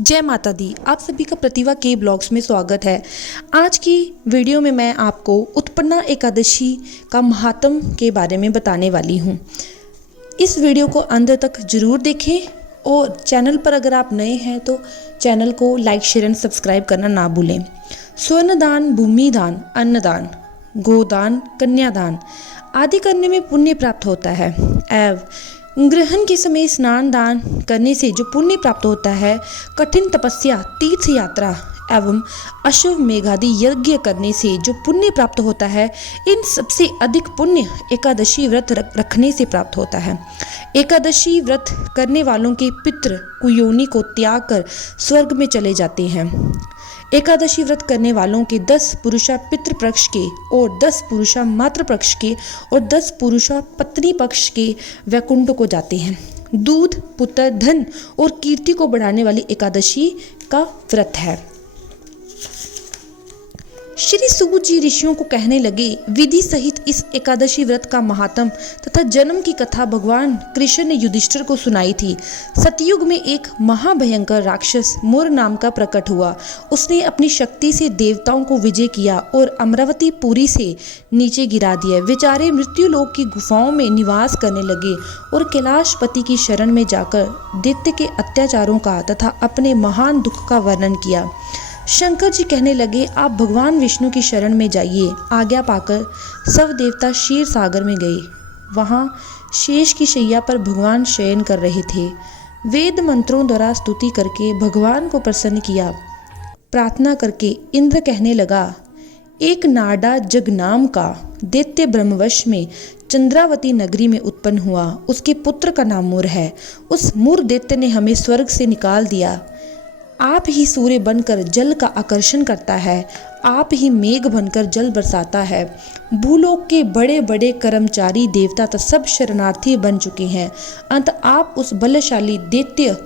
जय माता दी। आप सभी का प्रतिभा के ब्लॉग्स में स्वागत है। आज की वीडियो में मैं आपको उत्पन्ना एकादशी का महात्म के बारे में बताने वाली हूँ। इस वीडियो को अंत तक जरूर देखें और चैनल पर अगर आप नए हैं तो चैनल को लाइक शेयर एंड सब्सक्राइब करना ना भूलें। स्वर्ण दान, भूमि दान, अन्नदान, गोदान, कन्यादान आदि करने में पुण्य प्राप्त होता है एवं ग्रहण के समय स्नान दान करने से जो पुण्य प्राप्त होता है, कठिन तपस्या, तीर्थ यात्रा एवं अश्वमेघ आदि यज्ञ करने से जो पुण्य प्राप्त होता है, इन सबसे अधिक पुण्य एकादशी व्रत रखने से प्राप्त होता है। एकादशी व्रत करने वालों के पितृ कुयोनि को त्याग कर स्वर्ग में चले जाते हैं। एकादशी व्रत करने वालों के 10 पुरुषा पितृ पक्ष के और 10 पुरुषा मातृ पक्ष के और 10 पुरुषा पत्नी पक्ष के वैकुंठ को जाते हैं। दूध, पुत्र, धन और कीर्ति को बढ़ाने वाली एकादशी का व्रत है। श्री सूत जी ऋषियों को कहने लगे, विधि सहित इस एकादशी व्रत का महात्म तथा जन्म की कथा भगवान कृष्ण ने युधिष्ठिर को सुनाई थी। सतयुग में एक महाभयंकर राक्षस मुर नाम का प्रकट हुआ। उसने अपनी शक्ति से देवताओं को विजय किया और अमरावती पुरी से नीचे गिरा दिया। बेचारे मृत्युलोक की गुफाओं में निवास करने लगे और कैलाशपति की शरण में जाकर दैत्य के अत्याचारों का तथा अपने महान दुख का वर्णन किया। शंकर जी कहने लगे, आप भगवान विष्णु की शरण में जाइए। आज्ञा पाकर सब देवता क्षीर सागर में गए। वहाँ शेष की शैया पर भगवान शयन कर रहे थे। वेद मंत्रों द्वारा स्तुति करके भगवान को प्रसन्न किया। प्रार्थना करके इंद्र कहने लगा, एक नाडा जगनाम का दैत्य ब्रह्मवश में चंद्रावती नगरी में उत्पन्न हुआ। उसके पुत्र का नाम मुर है। उस मुर दैत्य ने हमें स्वर्ग से निकाल दिया। आप ही सूर्य बनकर जल का आकर्षण करता है, आप ही मेघ बनकर जल बरसाता है। भूलोक के बड़े बड़े कर्मचारी देवता तो सब शरणार्थी बन चुके हैं। अंत आप उस बलशाली दैत्य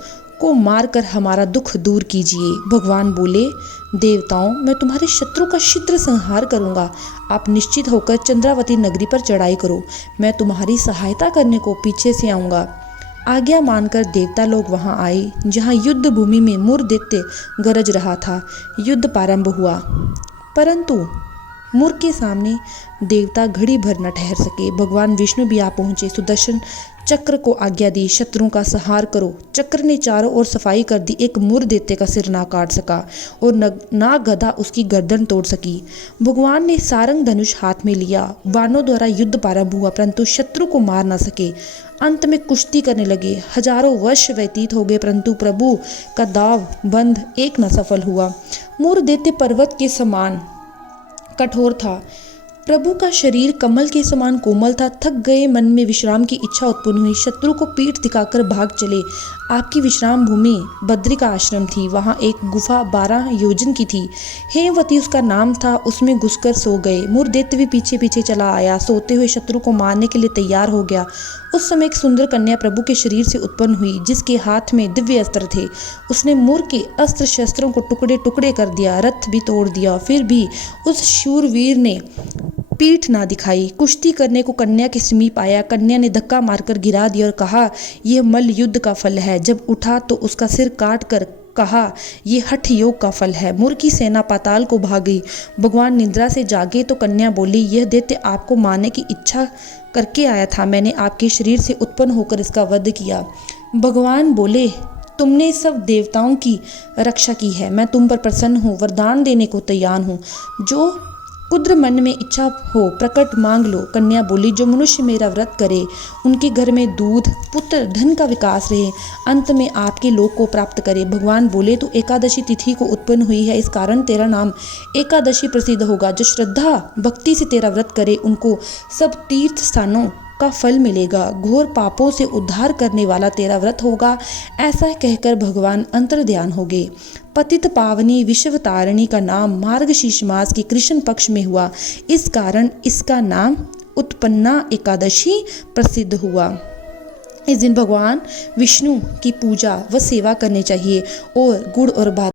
को मारकर हमारा दुख दूर कीजिए। भगवान बोले, देवताओं, मैं तुम्हारे शत्रु का शीघ्र संहार करूंगा। आप निश्चित होकर चंद्रावती नगरी पर चढ़ाई करो। मैं तुम्हारी सहायता करने को पीछे से आऊँगा। आज्ञा मानकर देवता लोग वहां आए, जहां युद्ध भूमि में मुर दैत्य गरज रहा था। युद्ध प्रारंभ हुआ, परंतु मुर के सामने देवता घड़ी भर न ठहर सके। भगवान विष्णु भी आ पहुंचे। सुदर्शन चक्र को आज्ञा दी, शत्रुओं का संहार करो। चक्र ने चारों ओर सफाई कर दी। एक मुर दैत्य का सिर ना काट सका और ना गदा उसकी गर्दन तोड़ सकी। भगवान ने सारंग धनुष हाथ में लिया। वानों द्वारा युद्ध प्रारंभ हुआ, परंतु शत्रु को मार न सके। अंत में कुश्ती करने लगे। हजारों वर्ष व्यतीत हो गए, परंतु प्रभु का दाव बंध एक न सफल हुआ। मुर दैत्य पर्वत के समान कठोर था। प्रभु का शरीर कमल के समान कोमल था। थक गए मन में विश्राम की इच्छा उत्पन्न हुई। शत्रु को पीठ दिखाकर भाग चले। आपकी विश्राम भूमि बद्री का आश्रम थी। वहाँ एक गुफा 12 योजन की थी। हेमवती उसका नाम था। उसमें घुसकर सो गए। मुर दैत्य भी पीछे पीछे चला आया। सोते हुए शत्रु को मारने के लिए तैयार हो गया। उस समय एक सुंदर कन्या प्रभु के शरीर से उत्पन्न हुई, जिसके हाथ में दिव्य अस्त्र थे। उसने मुर के अस्त्र शस्त्रों को टुकड़े टुकड़े कर दिया, रथ भी तोड़ दिया। फिर भी उस शूरवीर ने पीठ ना दिखाई। कुश्ती करने को कन्या के समीप आया। कन्या ने धक्का मारकर गिरा दिया और कहा, यह मल्ल युद्ध का फल है। जब उठा तो उसका सिर काट कर कहा, यह हठ योग का फल है। मुर की सेना पाताल को भाग गई। भगवान निद्रा से जागे तो कन्या बोली, यह दैत्य आपको मारने की इच्छा करके आया था। मैंने आपके शरीर से उत्पन्न होकर इसका वध किया। भगवान बोले, तुमने सब देवताओं की रक्षा की है। मैं तुम पर प्रसन्न हूँ, वरदान देने को तैयार हूँ। जो कुद्र मन में इच्छा हो प्रकट मांग लो। कन्या बोली, जो मनुष्य मेरा व्रत करे, उनके घर में दूध, पुत्र, धन का विकास रहे, अंत में आपके लोक को प्राप्त करे। भगवान बोले, तू एकादशी तिथि को उत्पन्न हुई है, इस कारण तेरा नाम एकादशी प्रसिद्ध होगा। जो श्रद्धा भक्ति से तेरा व्रत करे, उनको सब तीर्थ स्थानों का फल मिलेगा। घोर पापों से उद्धार करने वाला तेरा व्रत होगा। ऐसा कहकर भगवान अंतर्ध्यान हो गए। पतित पावनी विश्व तारिणी का नाम मार्गशीर्ष मास के कृष्ण पक्ष में हुआ। इस कारण इसका नाम उत्पन्ना एकादशी प्रसिद्ध हुआ। इस दिन भगवान विष्णु की पूजा व सेवा करनी चाहिए और गुड़ और भात